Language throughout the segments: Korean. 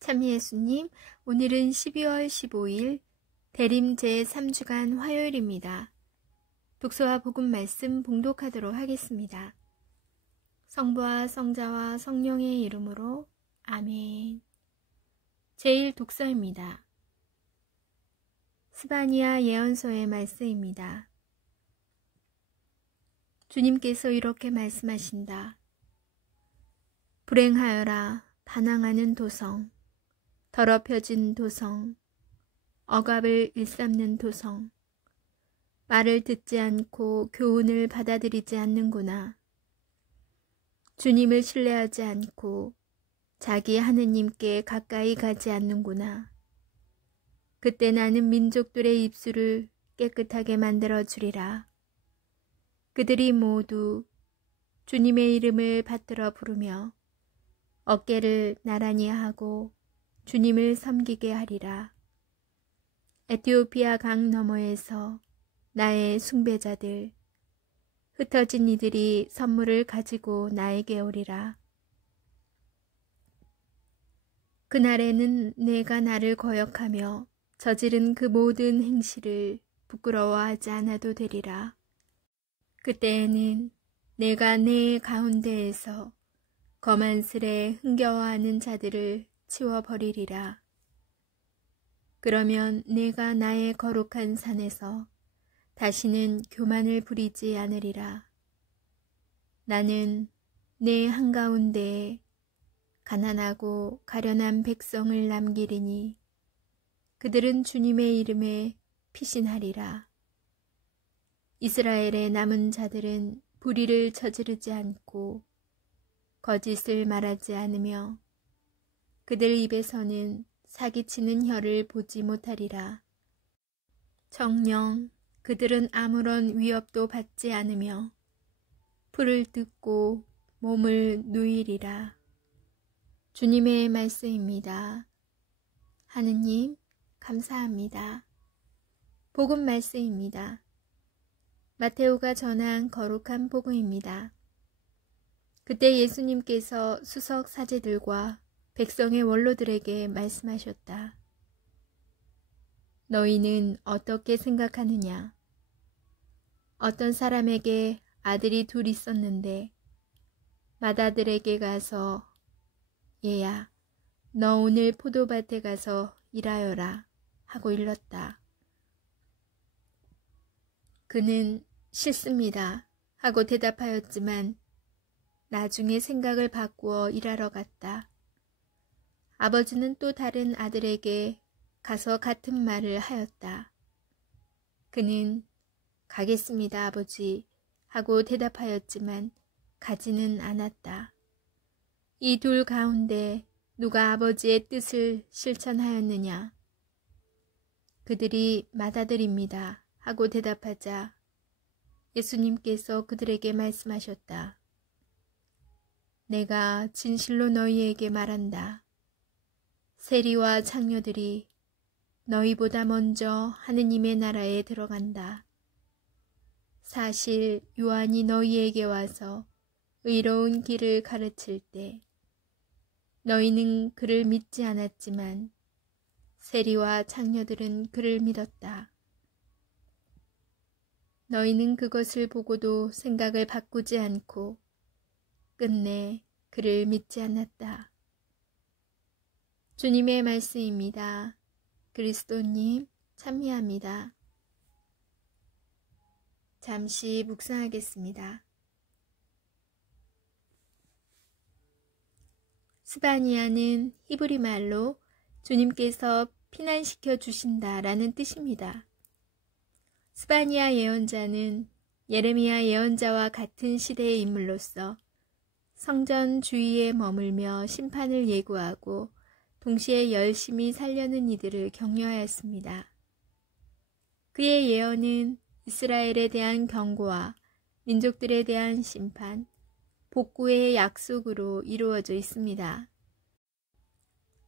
참 예수님, 오늘은 12월 15일 대림 제3주간 화요일입니다. 독서와 복음 말씀 봉독하도록 하겠습니다. 성부와 성자와 성령의 이름으로 아멘. 제1독서입니다. 스바냐 예언서의 말씀입니다. 주님께서 이렇게 말씀하신다. 불행하여라 반항하는 도성, 더럽혀진 도성, 억압을 일삼는 도성, 말을 듣지 않고 교훈을 받아들이지 않는구나. 주님을 신뢰하지 않고 자기 하느님께 가까이 가지 않는구나. 그때 나는 민족들의 입술을 깨끗하게 만들어 주리라. 그들이 모두 주님의 이름을 받들어 부르며 어깨를 나란히 하고 주님을 섬기게 하리라. 에티오피아 강 너머에서 나의 숭배자들, 흩어진 이들이 선물을 가지고 나에게 오리라. 그날에는 내가 나를 거역하며 저지른 그 모든 행실을 부끄러워하지 않아도 되리라. 그때에는 내가 내 가운데에서 거만스레 흥겨워하는 자들을 치워버리리라. 그러면 내가 나의 거룩한 산에서 다시는 교만을 부리지 않으리라. 나는 내 한가운데에 가난하고 가련한 백성을 남기리니 그들은 주님의 이름에 피신하리라. 이스라엘의 남은 자들은 불의를 저지르지 않고 거짓을 말하지 않으며 그들 입에서는 사기치는 혀를 보지 못하리라. 정녕 그들은 아무런 위협도 받지 않으며 풀을 뜯고 몸을 누이리라. 주님의 말씀입니다. 하느님 감사합니다. 복음 말씀입니다. 마테오가 전한 거룩한 복음입니다. 그때 예수님께서 수석 사제들과 백성의 원로들에게 말씀하셨다. 너희는 어떻게 생각하느냐? 어떤 사람에게 아들이 둘 있었는데 맏아들에게 가서 얘야, 너 오늘 포도밭에 가서 일하여라 하고 일렀다. 그는 싫습니다 하고 대답하였지만 나중에 생각을 바꾸어 일하러 갔다. 아버지는 또 다른 아들에게 가서 같은 말을 하였다. 그는 가겠습니다 아버지 하고 대답하였지만 가지는 않았다. 이 둘 가운데 누가 아버지의 뜻을 실천하였느냐? 그들이 맏아들입니다 하고 대답하자 예수님께서 그들에게 말씀하셨다. 내가 진실로 너희에게 말한다. 세리와 창녀들이 너희보다 먼저 하느님의 나라에 들어간다. 사실 요한이 너희에게 와서 의로운 길을 가르칠 때 너희는 그를 믿지 않았지만 세리와 창녀들은 그를 믿었다. 너희는 그것을 보고도 생각을 바꾸지 않고 끝내 그를 믿지 않았다. 주님의 말씀입니다. 그리스도님 찬미합니다. 잠시 묵상하겠습니다. 스바냐는 히브리 말로 주님께서 피난시켜 주신다라는 뜻입니다. 스바냐 예언자는 예레미야 예언자와 같은 시대의 인물로서 성전 주위에 머물며 심판을 예고하고 동시에 열심히 살려는 이들을 격려하였습니다. 그의 예언은 이스라엘에 대한 경고와 민족들에 대한 심판, 복구의 약속으로 이루어져 있습니다.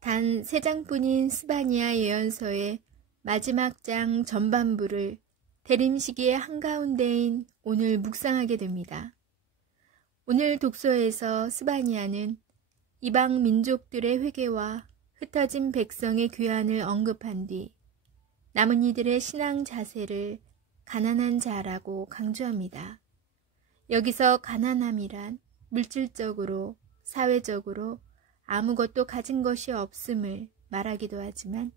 단 3장뿐인 스바냐 예언서의 마지막 장 전반부를 대림 시기의 한가운데인 오늘 묵상하게 됩니다. 오늘 독서에서 스바냐는 이방 민족들의 회개와 흩어진 백성의 귀환을 언급한 뒤 남은 이들의 신앙 자세를 가난한 자라고 강조합니다. 여기서 가난함이란 물질적으로, 사회적으로 아무것도 가진 것이 없음을 말하기도 하지만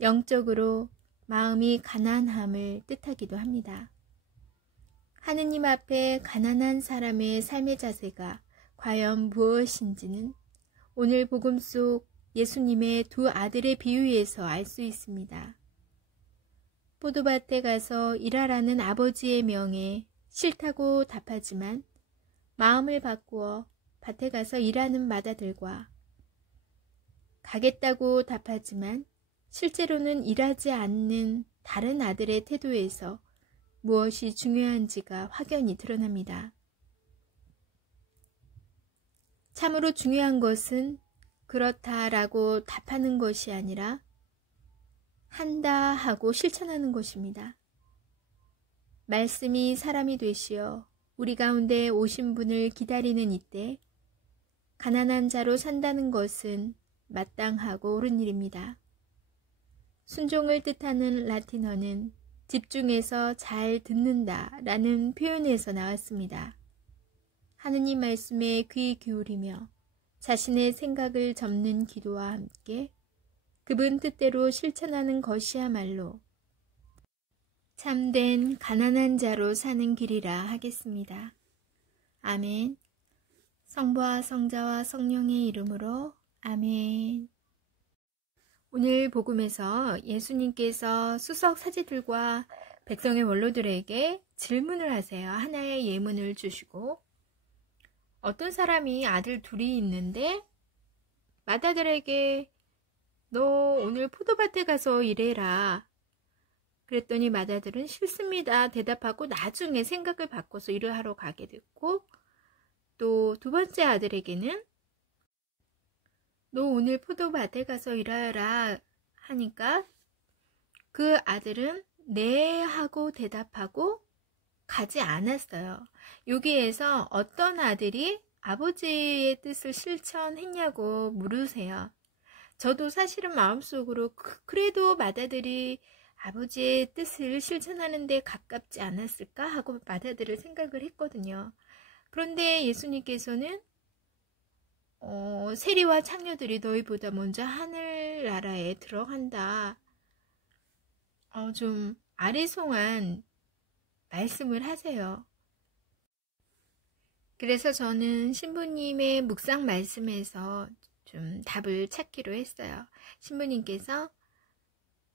영적으로 마음이 가난함을 뜻하기도 합니다. 하느님 앞에 가난한 사람의 삶의 자세가 과연 무엇인지는 오늘 복음 속 예수님의 두 아들의 비유에서 알 수 있습니다. 포도밭에 가서 일하라는 아버지의 명에 싫다고 답하지만 마음을 바꾸어 밭에 가서 일하는 맏아들과 가겠다고 답하지만 실제로는 일하지 않는 다른 아들의 태도에서 무엇이 중요한지가 확연히 드러납니다. 참으로 중요한 것은 그렇다라고 답하는 것이 아니라 한다 하고 실천하는 것입니다. 말씀이 사람이 되시어 우리 가운데 오신 분을 기다리는 이때 가난한 자로 산다는 것은 마땅하고 옳은 일입니다. 순종을 뜻하는 라틴어는 집중해서 잘 듣는다 라는 표현에서 나왔습니다. 하느님 말씀에 귀 기울이며 자신의 생각을 접는 기도와 함께 그분 뜻대로 실천하는 것이야말로 참된 가난한 자로 사는 길이라 하겠습니다. 아멘. 성부와 성자와 성령의 이름으로 아멘. 오늘 복음에서 예수님께서 수석 사제들과 백성의 원로들에게 질문을 하세요. 하나의 예문을 주시고 어떤 사람이 아들 둘이 있는데 맏아들에게 너 오늘 포도밭에 가서 일해라. 그랬더니 맏아들은 싫습니다. 대답하고 나중에 생각을 바꿔서 일을 하러 가게 됐고 또 두 번째 아들에게는 너 오늘 포도밭에 가서 일하라 하니까 그 아들은 네 하고 대답하고 가지 않았어요. 여기에서 어떤 아들이 아버지의 뜻을 실천했냐고 물으세요. 저도 사실은 마음속으로 그래도 맏아들이 아버지의 뜻을 실천하는 데 가깝지 않았을까 하고 맏아들을 생각을 했거든요. 그런데 예수님께서는 세리와 창녀들이 너희보다 먼저 하늘나라에 들어간다. 좀 아리송한 말씀을 하세요. 그래서 저는 신부님의 묵상 말씀에서 좀 답을 찾기로 했어요. 신부님께서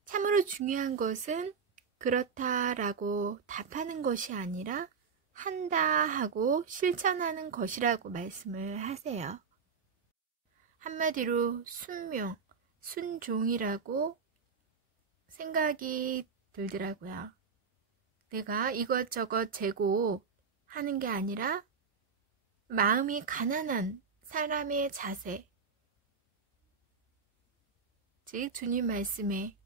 참으로 중요한 것은 그렇다라고 답하는 것이 아니라 한다 하고 실천하는 것이라고 말씀을 하세요. 한마디로 순명, 순종이라고 생각이 들더라고요. 내가 이것저것 재고 하는 게 아니라 마음이 가난한 사람의 자세, 즉 주님 말씀에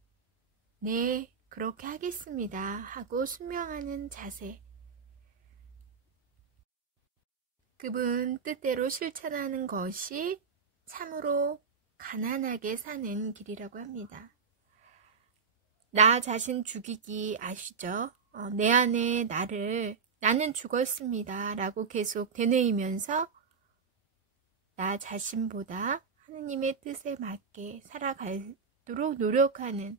네, 그렇게 하겠습니다 하고 순명하는 자세, 그분 뜻대로 실천하는 것이 참으로 가난하게 사는 길이라고 합니다. 나 자신 죽이기 아시죠? 내 안에 나는 죽었습니다 라고 계속 되뇌이면서 나 자신보다 하느님의 뜻에 맞게 살아가도록 노력하는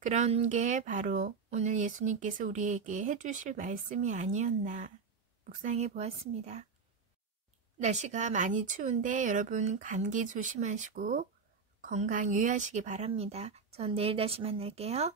그런 게 바로 오늘 예수님께서 우리에게 해주실 말씀이 아니었나 묵상해 보았습니다. 날씨가 많이 추운데 여러분 감기 조심하시고 건강 유의하시기 바랍니다. 전 내일 다시 만날게요.